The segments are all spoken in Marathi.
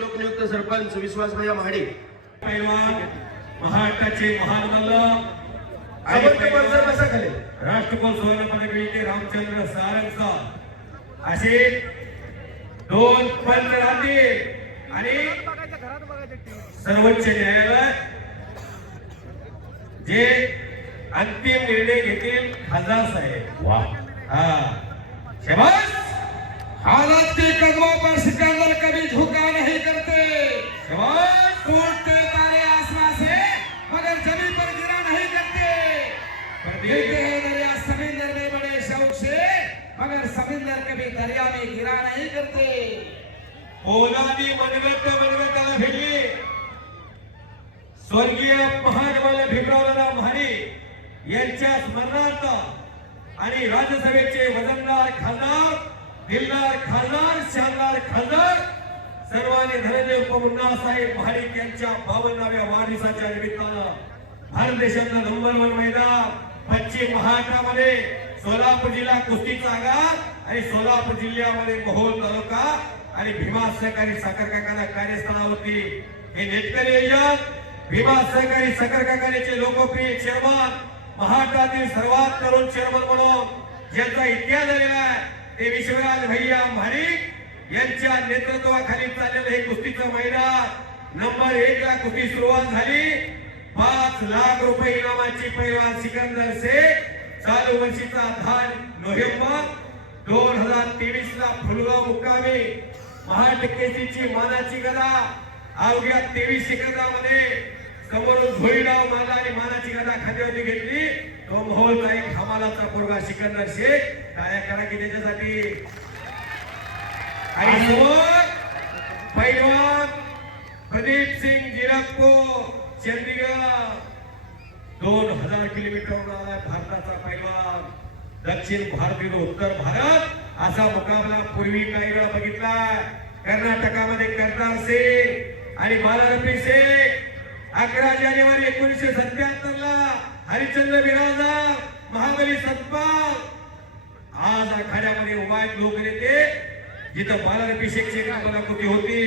लोकनियुक्त सरपंच विश्वासभैया महाडे, पैलवान महाराष्ट्राचे महान मल्ल राष्ट्रकुल सुवर्ण पदक विजेते रामचंद्र सारंगचा असे दोन पंच राहतील आणि सर्वोच्च न्यायालय जे अंतिम निर्णय घेतील खासदार साहेब। वाह, शाबाश। हालत के कदमों पर सिकंदर कभी झुका नहीं करते। शाबाश। टूटते तारे आसमां से मगर जमीन पर गिरा नहीं करते। देखते हैं दरिया समुद्र में बड़े शौक से मगर समुद्र कभी दरिया में गिरा नहीं करते। ओलादी मनगटाला भेटली स्वर्गीय महाजवाला भीमरावराव महारी यांच्या स्मरणार्थ आणि राज्यसभेचे वजनदार खासदार, दिलदार खासदार, शानदार खासदार सर्वांनी धनंजय उपमुन्ना साहेब महाडिक यांच्या 52व्या वाढदिवसाच्या निमित्तानं भारत देशातलं नंबर 1 मैदान पश्चिम महाराष्ट्रामध्ये सोलापूर जिल्हा कुस्तीचा आगार आणि सोलापूर जिल्ह्यामध्ये मोहोळ तालुका आणि भीमा सहकारी साखर कारखाना कार्यस्थळावरती हे नेटकरी योजना भीमा सहकारी साखर कारखान्याचे लोकप्रिय चेअरमन, महाराष्ट्रातील सर्वात तरुण चेअरमन म्हणून ज्यांचा इतिहास झालेला आहे ते विश्वराज भैया महाडिक यांच्या नेतृत्वाखाली चाललेलं हे कुस्तीचं मैदान नंबर 1 ला कुस्ती सुरुवात झाली। 5 लाख रुपये इनामाची पैलवान सिकंदर शेख चालू वर्षीचा 10 नोव्हेंबर 2023 ला फुलगाव मुक्कामी महाटक्केची मानाची गदा अवघ्या 23 सेकंदामध्ये समोरून झोळीडाव मारला आणि मानाची गदा खात्यावरती घेतली। तो मोहोळचा एक हमालाचा पोरगा सिकंदर शेख, टाळ्या करा की त्याच्यासाठी। आणि समोर पैलवान प्रदीप सिंग जिरकपूर चंदीगड 2000 किलोमीटरवर आला भारताचा पैलवान। दक्षिण भारत विरुद्ध उत्तर भारत असा मुकाबला पूर्वी काही वेळा बघितला। कर्नाटकामध्ये करतार सिंग आणि बालारपी शेख 11 जानेवारी 1977 ला हरिश्चंद्र बिराजदार, महाबली सतपाल आज आखाड्यामध्ये उभा आहेत लोक नेते। जिथं बालारपी शेखची नंबरला कुस्ती होती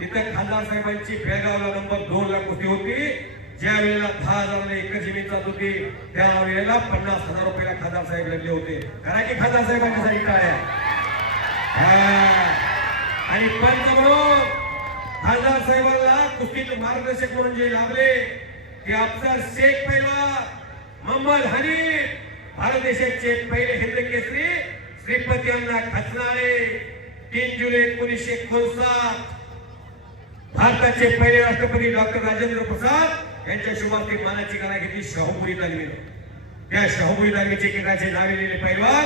तिथं खासदार साहेबांची बेळगावला नंबर 2 ला कुस्ती होती। ज्या वेळेला 10,000 एकर जमीन चालत होती त्यावेळेला 50,000 रुपयाला खासदार साहेब लागले होते। कारण की खासदार साहेबांच्या टाळ्या। आणि पंच म्हणून खासदार साहेबांना कुस्तीचे मार्गदर्शक म्हणून जे लाभले ते अफजल शेख पैलवान, मोहम्मद हनीफ भारत देशाचे पहिले हिंद केसरी श्रीपती यांना खचणारे 3 जुलै 1959 भारताचे पहिले राष्ट्रपती डॉक्टर राजेंद्र प्रसाद यांच्या शुभार्थी मानाची गदा घेतली शाहूपुरी तालमीनं। त्या शाहूपुरी तालमीचे एकेकाचे नावे लिहिले पैलवान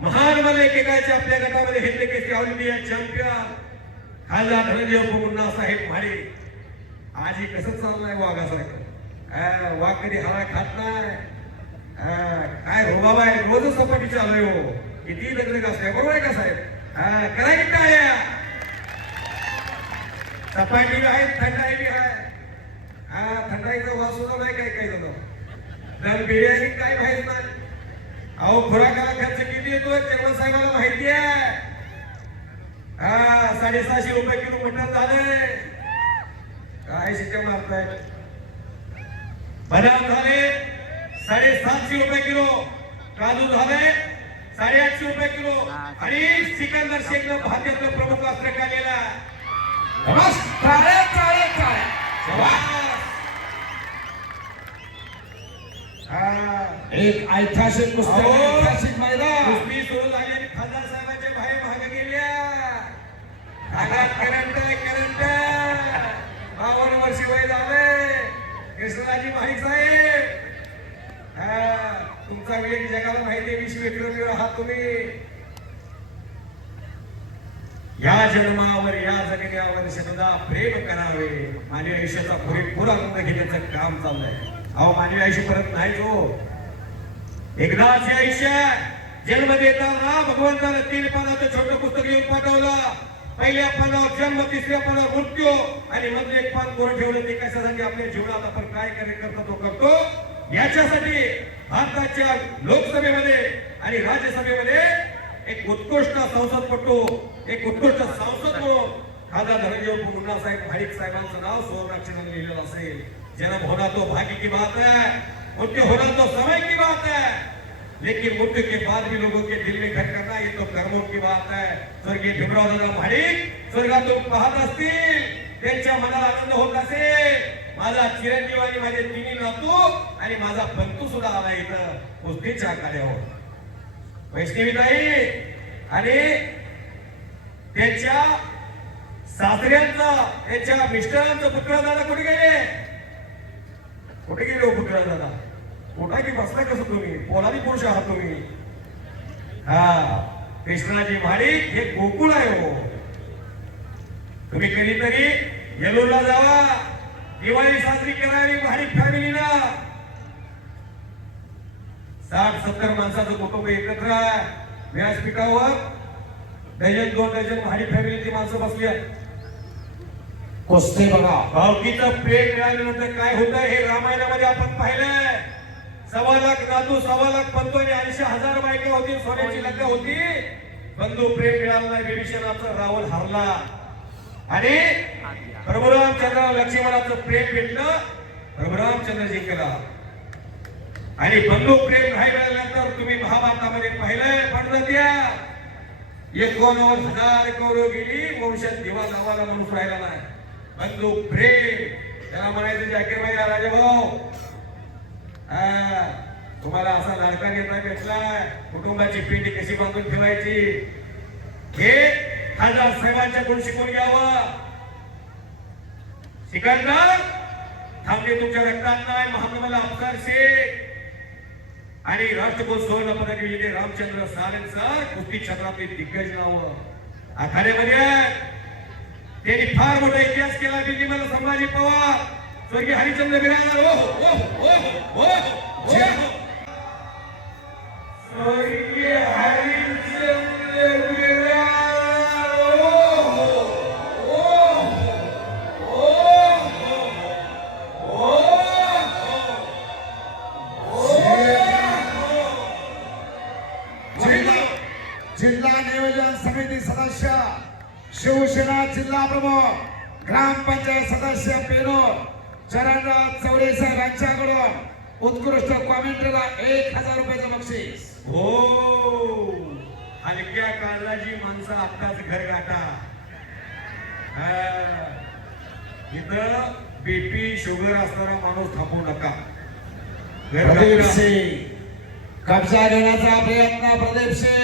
महान मला एकेकाचे आपल्या गटामध्ये Hind Kesari all India champion खासदार धनंजय उपमुन्ना साहेब महारे। आज हे कसं चाललंय वाघासारखं? वाघ कधी हवा खात नाही। काय हो बाबा रोजच सपाटी चालू आहे हो, किती लग्न कसं बरोबर आहे का साहेब? करा की टाळ्या। सपाटी आहे, थंडाई बी आहे। थंडाईचा वास सुद्धा नाही काही काही जण दम बिर्याणी काय माहित नाही। अहो खुराकाला खर्च किती येतो चेअरमन साहेबांना माहिती आहे। 750 रुपये किलो मटण झाले, काय शिक्का मारताय? बदाम झाले 750 रुपये किलो, काजू झाले 850 रुपये किलो आणि सिकंदर शेखनं भाजपचं प्रमुख अस्त्र काढलेला। एक ऐतिहासिक कुस्ती, ऐतिहासिक मैदान। कुस्ती सुरू झाली आणि खासदार साहेबांच्या बाहेर भाग गेल्या। करंट 52 वर्ष वय झाले कृष्णाजी महाडिक साहेब। तुमचा वेग जगाला माहिती आहे, विश्वविक्रमीवर आहात तुम्ही। या जन्मावर या जगण्यावर शब्दा प्रेम करावे, मानवी आयुष्याचा पुरेपूर आनंद घेण्याचं काम चाललंय। अहो मानवी आयुष्य परत नाही जो एकदाच आयुष्य। जन्म देताना भगवंतानं 3 पानाचं छोटं पुस्तक लिहून पाठवलं। पहिल्या पानावर जन्म, तिसऱ्या पानावर मृत्यू आणि मधलं एक पान कोरं ठेवलं। ते कशासाठी? आपल्या जीवनात आपण काय करतो तो करतो याच्यासाठी। भारताच्या लोकसभेमध्ये आणि राज्यसभेमध्ये एक उत्कृष्ट संसदपटू, एक उत्कृष्ट संसद म्हणून खासदार धनंजय मुन्ना साहेब महाडिक साहेबांचं नाव सुवर्णाक्षराने लिहिलेलं असेल. जन्म होना तो भाग्य की बात है, मृत्यु होना तो समय की बात है, लेकिन मृत्यु के बाद भी लोगों के दिल में घर करना ये तो कर्मों की बात है. स्वर्गीय भीमराव दादा महाडिक स्वर्गातून पाहत असतील, त्यांच्या मनाला आनंद होत असेल. माझा चिरंजीव आणि माझे तिन्ही नातू आणि माझा बंधू सुद्धा आला इथं कुस्तीच्या आखाड्यावर. वैष्णवीताई आणि त्याच्या सासऱ्यांचा, त्याच्या मिस्टरांचा पुत्र दादा कुठे गेले? कुठे गेले हो पुत्र दादा? कुठा की बसला कसं तुम्ही? पोलादी पुरुष आहात तुम्ही. हा, कृष्णाजी महाडिक हे गोकुळ आहे हो. तुम्ही कधीतरी येलूरला जावा, दिवाळी साजरी करावी महाडिक फॅमिलीला. 60-70 माणसाचं कुटुंब एकत्र आहे. व्यासपीठावर डझन 2 डझन महाडिक फॅमिलीची माणसं बसली आहेत. कुस्ती बघा. भावकीचं प्रेम मिळाल्यानंतर काय होतं हे रामायणामध्ये आपण पाहिलंय. 1.25 लाख नातू, 1.25 लाख बंधू आणि 80,000 बायका होती, सोन्याची लग्न होती. बंधू प्रेम मिळालं नाही, विभीषणाचा रावण हारला आणि प्रभू रामचंद्र लक्ष्मणाचं प्रेम भेटलं, प्रभू रामचंद्र जिंकला. आणि बंधू प्रेम नाही मिळाल्यानंतर तुम्ही महाभारतामध्ये पाहिलंय पडद्या 89,000 कौरव गेली, वंशात दिवा लावायला माणूस राहिला नाही. बंधू प्रेम त्याला म्हणायचं जाकीर भाई राजाभाऊ, तुम्हाला असा लाडका नेता भेटलाय, कुटुंबाची पिंडी कशी बांधून ठेवायची हे खासदार साहेबांच्याकडून शिकून घ्यावं. सिकंदर थांबले तुमच्या रक्तात नाही. महाप्रभूला अफसर शेख आणि राष्ट्रकुल सुवर्ण पदक विजेते रामचंद्र सारंग सर कुस्ती क्षेत्रातले दिग्गज नाव आखाड्यामध्ये. त्यांनी फार मोठा इतिहास केला. मला संभाजी पवार, स्वर्गीय हरिश्चंद्र बिराजदार, स्वर्गीय हरिश्चंद्र बिराजदार, जिल्हा नियोजन समिती सदस्य, शिवसेना जिल्हा प्रमुख, ग्रामपंचायत सदस्य पेनोर चरणराज चौरे साहेब यांच्याकडून उत्कृष्ट कॉमेंट्रीला 1,000 रुपयाचं बक्षीस. हो, हलक्या काळजाची माणसं आत्ताच घर गाठा. इथं बीपी शुगर असणारा माणूस थांबू नका. प्रदीप सिंग कब्जा घेण्याचा प्रयत्न. प्रदीप सिंग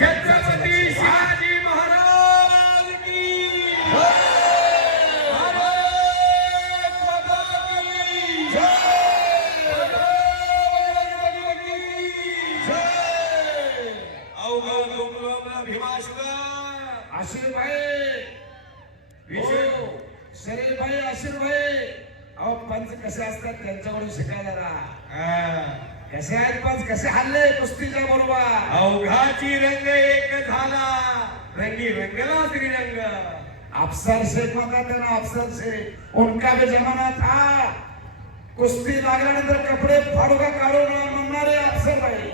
छत्रपती शिवाजी महाराज की आशीर भाई, शरीर भाई, आशीर भाई, अहो पंच कसे असतात त्यांच्याकडून शिकायला जरा. कसे आहेत पंच, कसे हल्ले कुस्तीच्या बरोबर. अवघाची रंग एक झाला, रंगी रंगला श्रीरंग. अफसर शेख म्हणतात त्यांना, अफसर शेख. उनका भी जमाना था. कुस्ती लागल्यानंतर कपडे फाडू का काढू म्हणणारे अफसर भाई.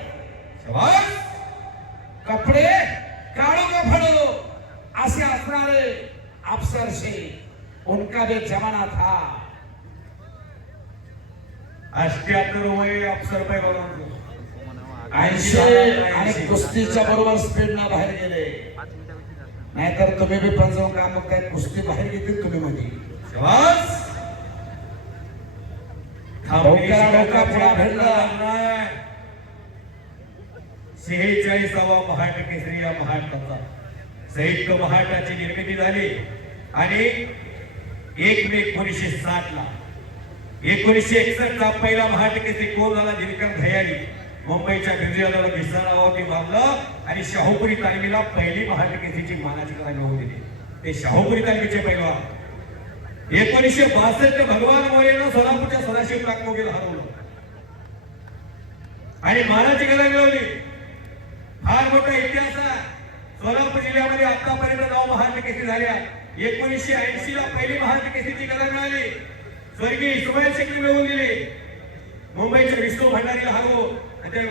शाबास. कपडे काढू का फाडू असे असणारे अफसर शेख. उनका भी जमाना था. 78 वय अफसर पैलवानांचं. 80 आणि कुस्तीच्या बरोबर स्पीडनं बाहेर गेले. नाहीतर तुम्ही बी पण जाऊन काम बघताय, कुस्ती बाहेर घेतील तुम्ही मध्ये. शाबास. डोका पुढा भेटला. 46वा महाराष्ट्र केसरी या महाराष्ट्राचा संयुक्त महाराष्ट्राची निर्मिती झाली आणि 1 मे 1960 ला 1961 चा पहिला महाराष्ट्र केसरी कोण झाला? दिनकर भैयारी. मुंबईच्या गिरजाला घिसारावरती बांधलं आणि शाहूपुरी तालमीला पहिली महाराष्ट्र केसरीची मानाची करायला होती. ते शाहूपुरी तालमीचे पैलवान. 1962 भगवान मोरेनं सोलापूरच्या सदाशिव टाकमोगीला हरवलं आणि मानाची गदा मिळवली. फार मोठा इतिहास आहे. सोलापूर जिल्ह्यामध्ये आतापर्यंत 9 महाराष्ट्र केसरी झाल्या. 1980 ला पहिली महाराष्ट्र केसरीची गदा मिळाली. स्वर्गीय इस्माईल शेखने मिळवून दिले. मुंबईच्या विष्णू भंडारीला हरवून. आणि त्या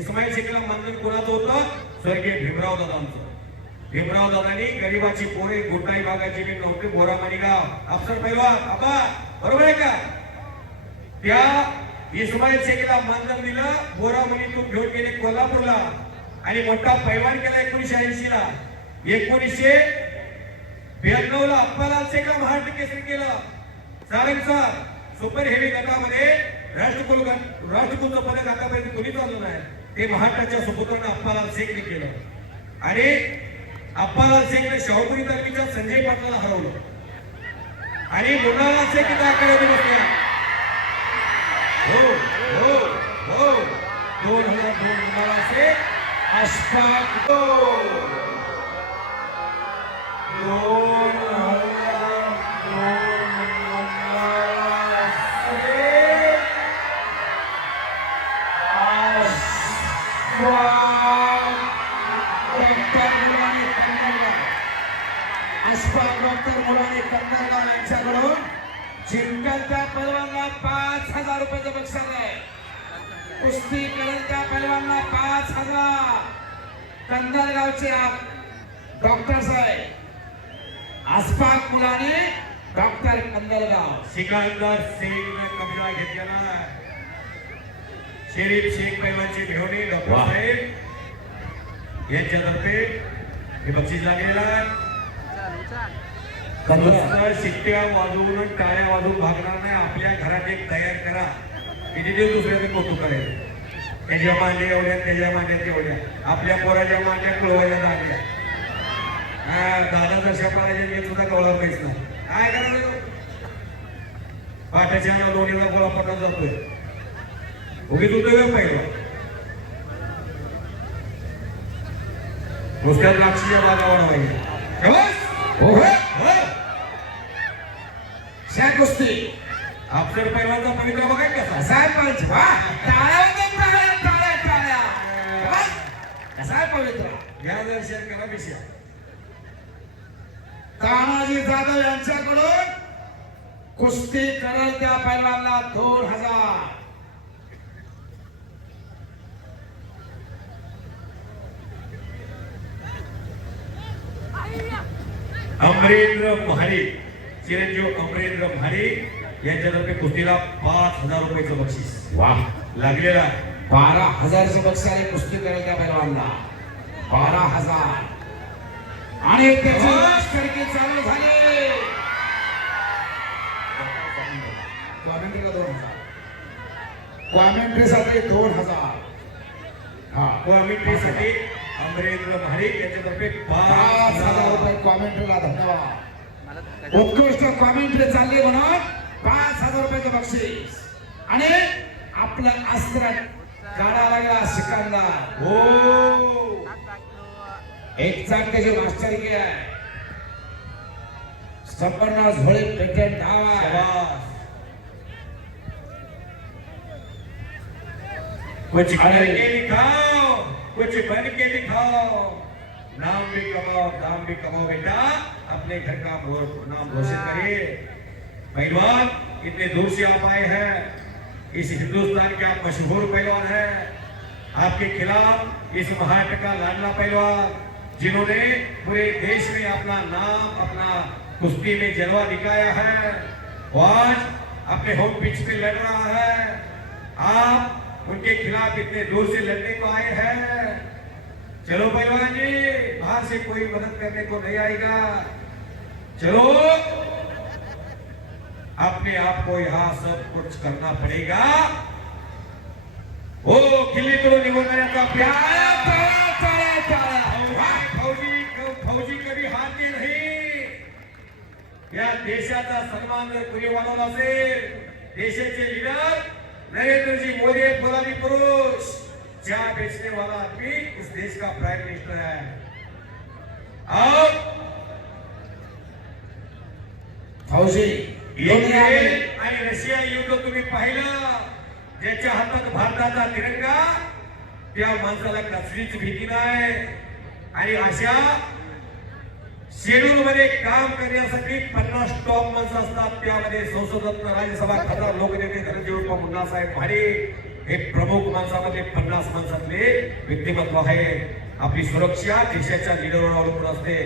इस्माईल शेखला मानधन कोणाचं होतं? स्वर्गीय भीमराव दादांचं. भीमराव दादांनी गरिबाची पोरे गोटाई भागाची मी नव्हते बोरामाणी गाव अफसर पैलवान आबा बरोबर आहे का? त्या इस्माईल शेखला मानधन दिलं. बोरामणीतून घेऊन गेले कोल्हापूरला आणि मोठा पैलवान केला 1980 ला. 1992 ला अप्पालाल शेखला महाराष्ट्र केसरी केलं. सारंगचा सुपर हेवी गटामध्ये राष्ट्रकुलचं पदक आतापर्यंत कोणी चाललं नाही. ते महाराष्ट्राच्या सुपुत्रांना अप्पालाल शेखने केलं. आणि अप्पालाल शेखने शाहूपुरी तालमीच्या संजय पाटलाला हरवलं. आणि मुन्नालाल शेख इथं आकड्यावर बसल्या. हो हो हो 2002 मुन्नालाल शेख अशफाक 5,000 रुपयाचं बक्षीस आहे. कुस्ती करेल त्या पैलवानला 5,000. कंदलगावचे डॉक्टर साहेब अशफाक मुलाने डॉक्टर कंदलगाव. सिकंदर सिंग कब्जा घेतलेला. शरीफ शेख पैलवानची भेवणी डॉक्टर साहेब यांच्यातर्फे हे बक्षीस लागलेलं आहे. शिट्ट्या वाजवून टाळ्या वाजवून भागणार नाही. आपल्या घरात एक तयार करा. किती दिवस दुसऱ्याचे कौतुक करायचं. त्याच्या मांड्या एवढ्या त्याच्या मांड्या तेवढ्या. आपल्या पोराच्या मांड्या कळवायला लागल्या. दादाचा शपाळाच्या येत सुद्धा कवळा पैस नाही. काय करायचं? पाट्याच्या दोन्हीला गोळा पटत जातोय. उगीच होतोय पहिला नुसत्या द्राक्षीच्या बागा वाढवायच्या. कुस्ती अफसर पैलवानचा पवित्र बघा कसा. सरपंच वा टाळ्या टाळ्या टाळ्या टाळ्या. कसा आहे पवित्र. घ्या दर्शन करा विषय. तानाजी जाधव यांच्याकडून कुस्ती करेल त्या पैलवानला 2,000. अमरेंद्र महारी चिरंजीव अमरेंद्र महारी यांच्यातर्फे कुस्तीला 5,000 रुपयाचं बक्षीस वाह लागलेला. 12,000चं बक्षीस आहे कुस्ती करेल त्या पैलवानला. 12,000. आणि त्याची लष्करकी चालू झाली. कॉमेंट्रीला 2,000. कॉमेंट्रीसाठी 2,000. हा कॉमेंट्रीसाठी अमरेंद्र महारी यांच्यातर्फे 5,000 रुपये कॉमेंट्रीला. धन्यवाद. उत्कृष्ट कॉमेंट्री चालली म्हणून 5,000 रुपयाचं बक्षीस. आणि आपलं अस्त्र काढा लागला सिकंदर. हो एक चाक त्याची मास्टरकी आहे. संपूर्ण झोळी पेटंट धाव आहे. कुछ करके दिखाओ कुछ बन के दिखाओ. नाम भी कमाओ दाम भी कमाओ बेटा. अपने घर का नाम रोशन करिए. पहलवान इतने दूर से आप आए हैं. इस हिंदुस्तान के आप मशहूर पहलवान हैं. आपके खिलाफ इस महाराष्ट्र का लाडला पहलवान जिन्होंने पूरे देश में अपना नाम अपना कुश्ती में जलवा दिखाया है वो आज अपने होम पिच पे लड़ रहा है. आप उनके खिलाफ इतने दूर से लड़ने को आए हैं. चलो पहलवान जी बाहर से कोई मदद करने को नहीं आएगा. चलो अपने आप को यहाँ सब कुछ करना पड़ेगा. वो किल्ली तोडून निघून जाण्याचा फौजी कधी हारती नाही. या देशाचा सन्मान जर कुणी वाढवला असेल देशाचे लीडर नरेंद्रजी मोदी फौलादी पुरुष चाय बेचने वाला आदमी इस देश का प्राइम मिनिस्टर है. अब फौजी युक्रेन आणि रशिया युद्ध तुम्ही पाहिलं. ज्याच्या हातात भारताचा तिरंगा त्या माणसाला कसलीच भीती नाही. आणि अशा शेड्यूल मध्ये काम करण्यासाठी 50 टॉप माणसं असतात. त्यामध्ये संसद राज्यसभा खासदार लोकनेते धनंजय उर्फ मुन्नासाहेब भाडे हे प्रमुख माणसामध्ये 50 माणसातले व्यक्तिमत्व आहे. आपली सुरक्षा देशाच्या लीडरवर अवलंबून असते.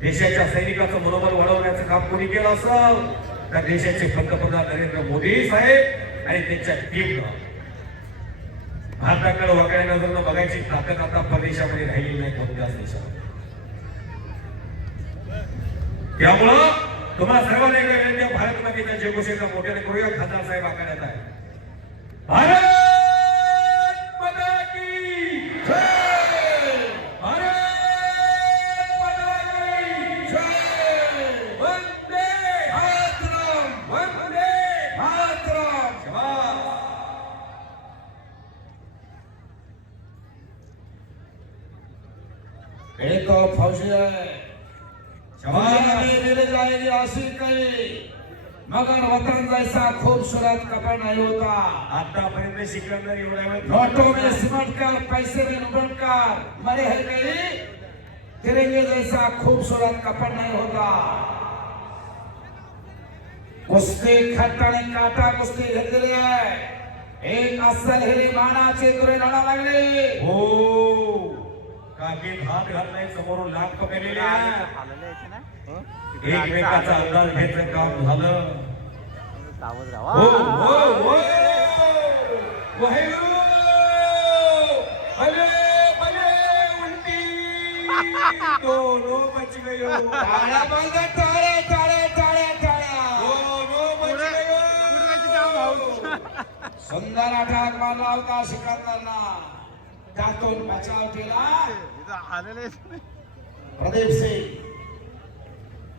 देशाच्या सैनिकाचं मनोबल वाढवण्याचं काम कोणी केलं असेल तर देशाचे पंतप्रधान नरेंद्र मोदी साहेब आणि त्यांच्या टीमनं. भारताकडे वाकड्या नजरनं बघायची ताकद आता परदेशामध्ये राहिली नाही कोणत्याच देशात. त्यामुळं तुम्हाला सर्वांना एकदा विनंती आहे, भारत मातेच्या जयघोषेचा मोठ्याने करूया. खासदार साहेब आखाड्यात आहे. भारत माता की जय. भारत माता की जय. वंदे मातरम. वंदे मातरम. शाबास. एक फौजी है दुनिया में मिल जाएगी आशिक मगर वतन जैसा खूबसूरत कपड़ा नहीं होता. आतापर्यंत सिकंदर एवढ्या वेळ नोटों में सिमट कर पैसे में लुढ़क कर मरे है कहीं तिरंगे जैसा खूबसूरत कपड़ा नहीं होता. कुस्ती खट्टाने काटा कुस्ती घेतलेली आहे. एक अस्सल हिरी मानाचे दुरे लढा लागले. हो काकीत हात घातलाय, समोरून लाभ पकडलेले एकमेकाचा अंदाज घ्यायचं काम झालं. हो हो हो वाहेगुरु. भले भले उलटी दोनों बच गयो. टाळ्या बंद टाळ्या टाळ्या टाळ्या टाळ्या. दोनों बच गयो. सुंदर अटॅक मारला होता सिकंदरना. त्यातून बचाव केला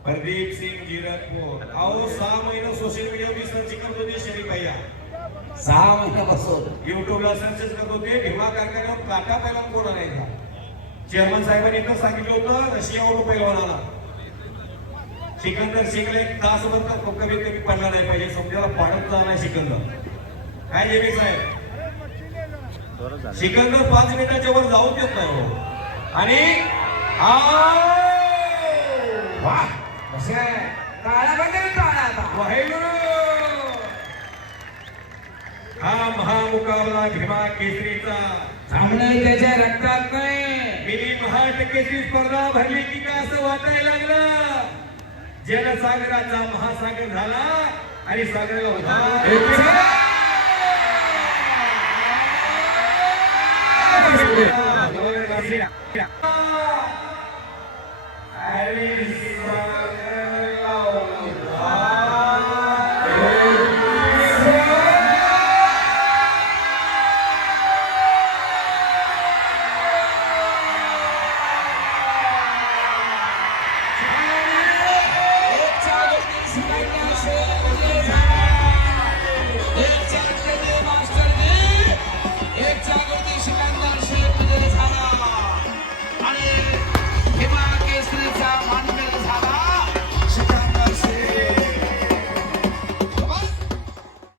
प्रदीप सिंग जीरकपूर. अहो 6 महिने सोशल मीडियावर सर्च करत होते शरीफ भैया. 6 महिन्यापासून युट्यूबला सर्च करत होते. भीमा कारखान्यावर काटा पैलवान कोण आणायचा. चेअरमन साहेबांनी एकच सांगितलं होतं रशियावरून पैलवान आला. सिकंदर शेखला एक तासभर तर कमीत कमी पडला नाही पाहिजे. समजायला पाडत जाणार सिकंदर. काय जेबी साहेब सिकंदर 5 मिनिटाच्या वर जाऊ देत नाही हो. आणि वाह कसे टाळ्या बंद टाळ्या आता. वाहेगुरु. हा महामुकाबला भीमा केसरीचा. थांबणे त्याच्या रक्तात नाही. मिनी महाटकेची स्पर्धा भरली की काय असं वाटायला लागलं. जनसागराचा महासागर झाला आणि सागराला उधार.